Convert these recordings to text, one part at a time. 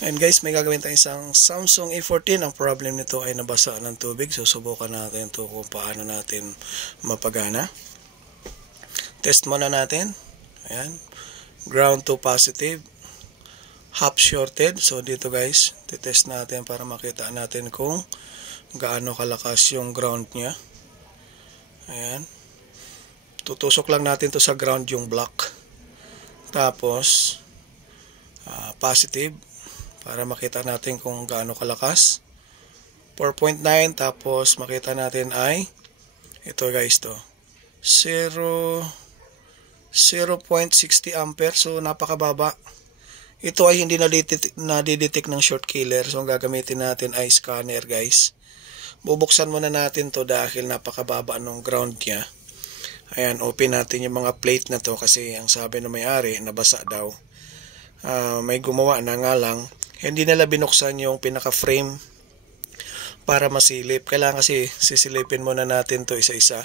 And guys, may gagawin tayong isang Samsung A14. Ang problem nito ay nabasa ng tubig. Susubukan natin ito kung paano natin mapagana. Test muna natin. Ayan. Ground to positive. Half shorted. So dito guys, titest natin para makita natin kung gaano kalakas yung ground niya. Ayan. Tutusok lang natin to sa ground yung block. Tapos positive para makita natin kung gaano kalakas. 4.9, tapos makita natin ay ito guys, to 0.60 ampere. So napakababa. Ito ay hindi nadidetect ng short killer. So ang gagamitin natin ay scanner guys. Bubuksan muna natin to dahil napakababa ng ground niya. Ayan, open natin yung mga plate na to kasi ang sabi ng may-ari nabasa daw. May gumawa na nga lang, hindi nila binuksan yung pinaka-frame para masilip. Kailangan kasi sisilipin muna natin to isa-isa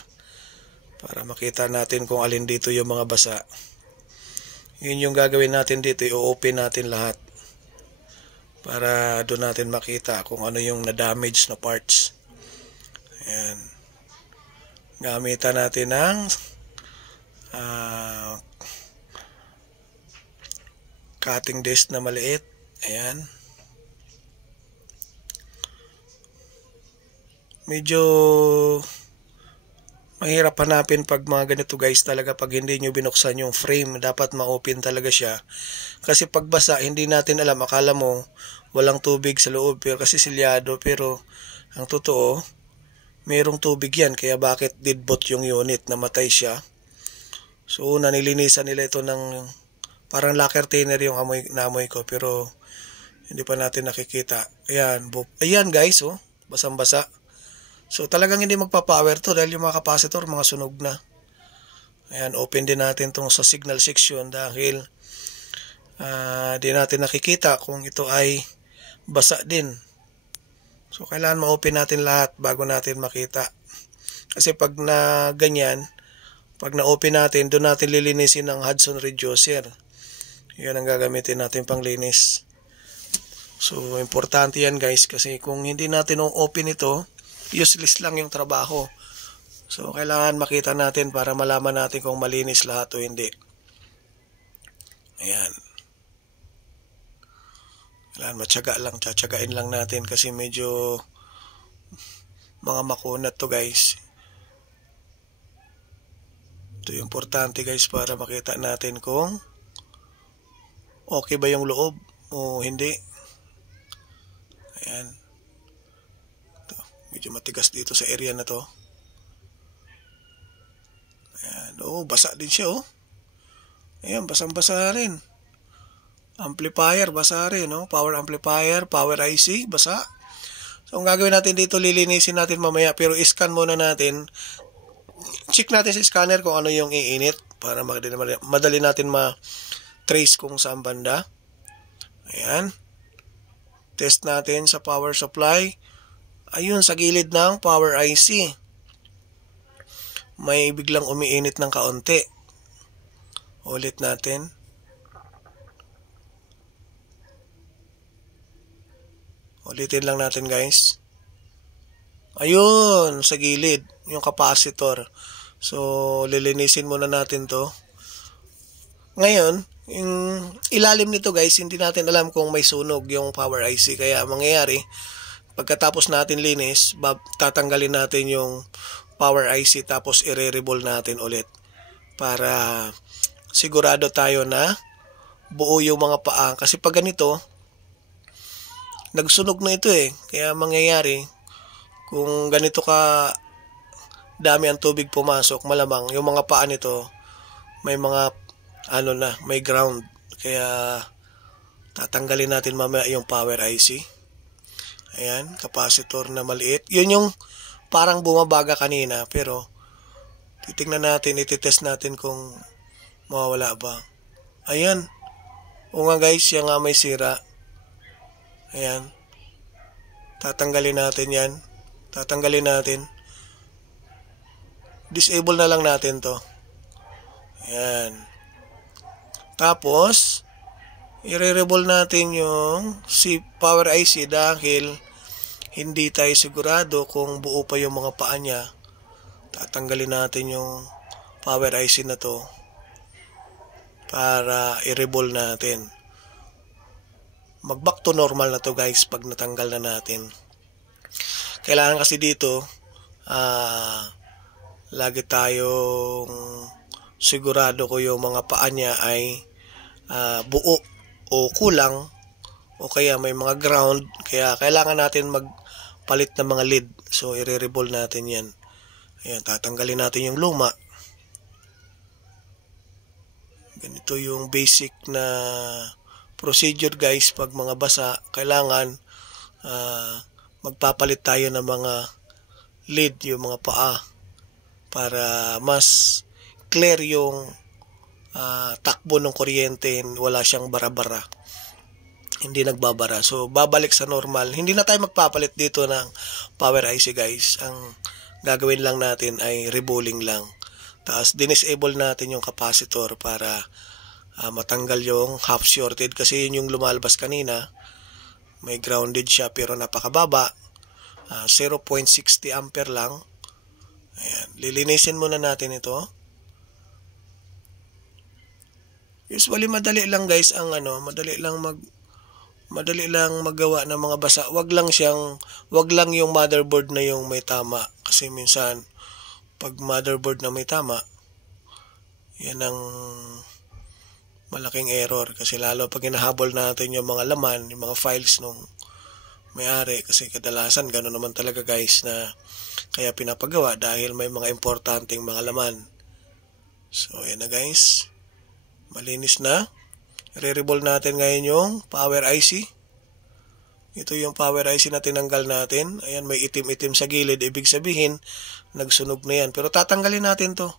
para makita natin kung alin dito yung mga basa. Yun yung gagawin natin dito, i-open natin lahat para doon natin makita kung ano yung na-damage na parts. Ayan. Gamitan natin ng cutting disc na maliit. Ayan. Medyo mahirap hanapin pag mga ganito guys talaga pag hindi nyo binuksan yung frame. Dapat ma-open talaga siya. Kasi pag basa, hindi natin alam. Akala mo walang tubig sa loob pero kasi silyado. Pero ang totoo, mayroong tubig yan. Kaya bakit deadbolt yung unit? Namatay siya. So nilinisan nila ito ng parang lacquer thinner yung naamoy ko. Pero hindi pa natin nakikita. Ayan, ayan guys, oh, basang-basa. So talagang hindi magpa-power to dahil yung mga capacitor mga sunog na. Ayan, open din natin tong sa signal section dahil di natin nakikita kung ito ay basa din. So kailangan ma-open natin lahat bago natin makita. Kasi pag na ganyan, pag na-open natin, doon natin lilinisin ng Hudson reducer. Yan ang gagamitin natin pang linis. So importante yan guys kasi kung hindi natin open ito, useless lang yung trabaho. So kailangan makita natin para malaman natin kung malinis lahat o hindi. Ayan. Kailangan matyaga lang, tsatsagain lang natin kasi medyo mga makunat to guys. Ito yung importante guys para makita natin kung okay ba yung loob o hindi. Ayan. Ito, medyo matigas dito sa area na to. Ayan. Oh, basa din siya oh. Ayan, basang-basa rin. Amplifier, basa rin, no? Power amplifier, power IC, basa. So, ang gagawin natin dito, lilinisin natin mamaya. Pero iscan muna natin. Check natin sa scanner kung ano yung iinit para madali natin ma-trace kung saan banda. Ayan. Test natin sa power supply. Ayun, sa gilid ng power IC. May biglang umiinit ng kaunti. Ulit natin. Ulitin lang natin guys. Ayun, sa gilid, yung capacitor. So, lilinisin muna natin to. Ngayon, yung ilalim nito guys, hindi natin alam kung may sunog yung power IC. Kaya mangyayari, pagkatapos natin linis, tatanggalin natin yung power IC tapos i-re-reball natin ulit. Para sigurado tayo na buo yung mga paa. Kasi pag ganito, nagsunog na ito eh. Kaya mangyayari, kung ganito ka dami ang tubig pumasok, malamang yung mga paa nito may mga may ground. Kaya tatanggalin natin mamaya yung power IC. Ayan, capacitor na maliit. Yun yung parang bumabaga kanina pero titingnan natin, ititest natin kung mawawala ba. Ayan. O nga guys, yan nga may sira. Ayan. Tatanggalin natin yan. Tatanggalin natin. Disable na lang natin to. Ayan. Tapos, i-re-reball natin yung si power IC dahil hindi tayo sigurado kung buo pa yung mga paa niya. Tatanggalin natin yung power IC na to para i-reball natin. Mag back to normal na to guys pag natanggal na natin. Kailangan kasi dito lagi tayong sigurado ko yung mga paa niya ay buo o kulang o kaya may mga ground, kaya kailangan natin magpalit ng mga lid. So i-re-reball natin yan. Ayan, tatanggalin natin yung luma. Ganito yung basic na procedure guys. Pag mga basa, kailangan magpapalit tayo ng mga lid, yung mga paa, para mas clear yung takbo ng kuryente, wala siyang bara-bara, hindi nagbabara. So babalik sa normal. Hindi na tayo magpapalit dito ng power IC guys. Ang gagawin lang natin ay reballing lang. Tapos dinisable natin yung capacitor para matanggal yung half shorted, kasi yun yung lumalabas kanina. May grounded siya pero napakababa, 0.60 ampere lang. Ayan, lilinisin muna natin ito. Usually madali lang guys ang madali lang magawa ng mga basa. Wag lang yung motherboard na yung may tama, kasi minsan pag motherboard na may tama, yan ang malaking error, kasi lalo pag hinahabol natin yung mga laman, yung mga files nung may-ari, kasi kadalasan gano'n naman talaga guys, na kaya pinapagawa dahil may mga importanteng mga laman. So yan na guys, malinis na. Re-reball natin ngayon yung power IC. Ito yung power IC na tinanggal natin. Ayan, may itim-itim sa gilid, ibig sabihin nagsunog na yan. Pero tatanggalin natin to,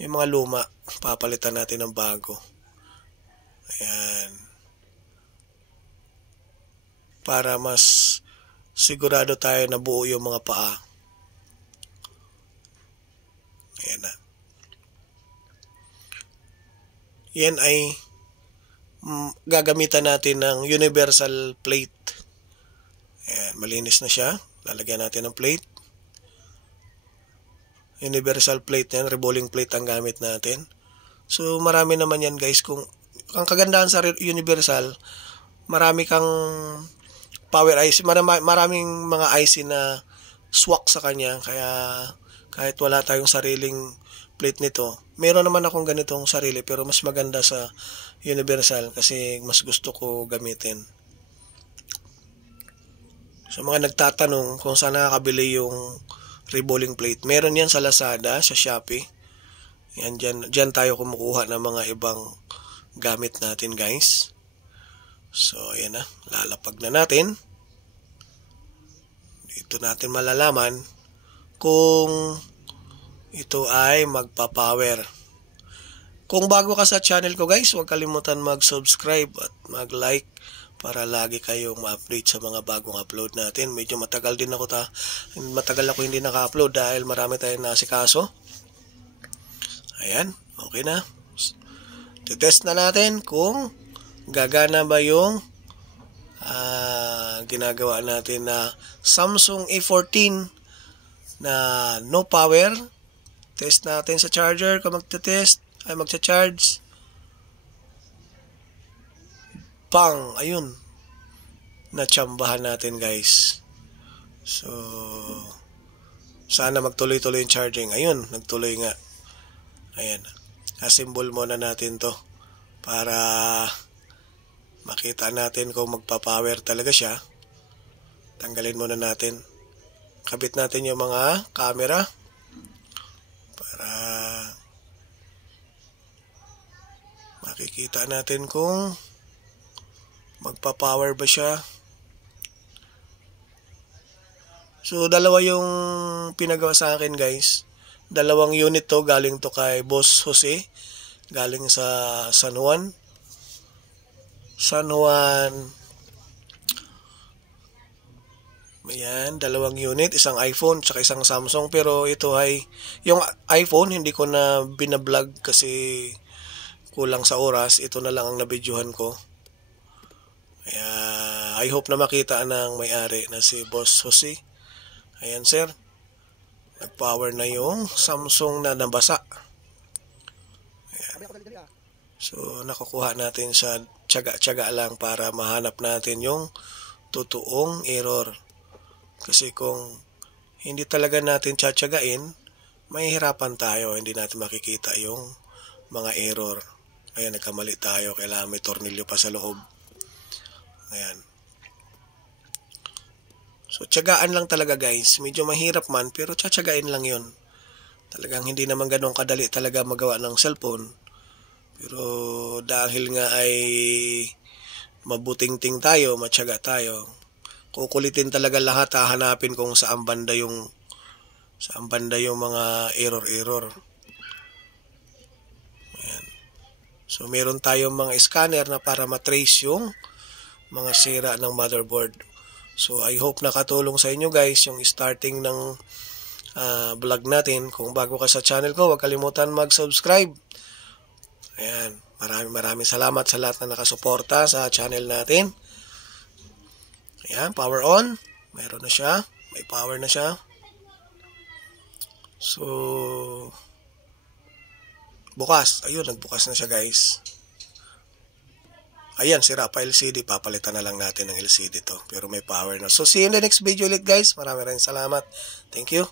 yung mga luma, papalitan natin ng bago. Ayan, para mas sigurado tayo na buo yung mga paa. Ayan na. Yan ay gagamitan natin ng universal plate. Ayan, malinis na siya. Lalagyan natin ng plate. Universal plate yan, reballing plate ang gamit natin. So marami naman yan guys. Kung ang kagandahan sa universal, marami kang power IC, maraming mga IC na swak sa kanya, kaya kahit wala tayong sariling plate nito, meron naman akong ganitong sarili, pero mas maganda sa universal kasi mas gusto ko gamitin. So mga nagtatanong kung saan nakakabili yung reballing plate, meron yan sa Lazada, sa Shopee. Yan, dyan tayo kumukuha ng mga ibang gamit natin guys. So ayan na, lalapag na natin. Dito natin malalaman kung ito ay magpa-power. Kung bago ka sa channel ko guys, huwag kalimutan mag-subscribe at mag-like para lagi kayong ma-update sa mga bagong upload natin. Medyo matagal ako hindi naka-upload dahil marami tayong nasikaso. Ayan, okay na. Titest na natin kung gagana ba yung ginagawa natin na Samsung A14 na no power. Test natin sa charger kung magcha-charge. Bang! Ayun. Natsambahan natin guys. So, sana magtuloy-tuloy yung charging. Ayun, nagtuloy nga. Ayan. Asimbol muna natin to para makita natin kung magpa-power talaga siya. Tanggalin muna natin. Kabit natin yung mga camera para makikita natin kung magpa-power ba siya. So dalawa yung pinagawa sa akin guys. Dalawang unit to, galing to kay Boss Jose, galing sa San Juan. Ayan, dalawang unit, isang iPhone tsaka isang Samsung, pero ito ay yung iPhone hindi ko na binablog kasi kulang sa oras. Ito na lang ang nabidyohan ko. Kaya I hope na makita ng may-ari na si Boss Jose. Ayan sir, nag-power na yung Samsung na nabasa. Ayan. So nakukuha natin sa tiyaga-tiyaga lang para mahanap natin yung totoong error. Kasi kung hindi talaga natin tsatsagain, mahihirapan tayo, hindi natin makikita yung mga error. Ayan, nagkamali tayo, kailangan may tornilyo pa sa loob. Ayan. So, tiyagaan lang talaga guys. Medyo mahirap man, pero tsatsagain lang yun. Talagang hindi naman ganun kadali talaga magawa ng cellphone. Pero dahil nga ay mabuting-ting tayo, matyaga tayo, kukulitin talaga lahat, hahanapin kung saan banda yung mga error. Ayan. So meron tayong mga scanner na para matrace yung mga sira ng motherboard. So I hope nakatulong sa inyo guys yung starting ng vlog natin. Kung bago ka sa channel ko, huwag kalimutan mag-subscribe. Ayan, maraming salamat sa lahat na nakasuporta sa channel natin. Ayan, power on. Meron na siya. May power na siya. So, bukas. Ayun, nagbukas na siya guys. Ayan, sira pa LCD. Papalitan na lang natin ng LCD to. Pero may power na. So, see you in the next video ulit guys. Maraming salamat. Thank you.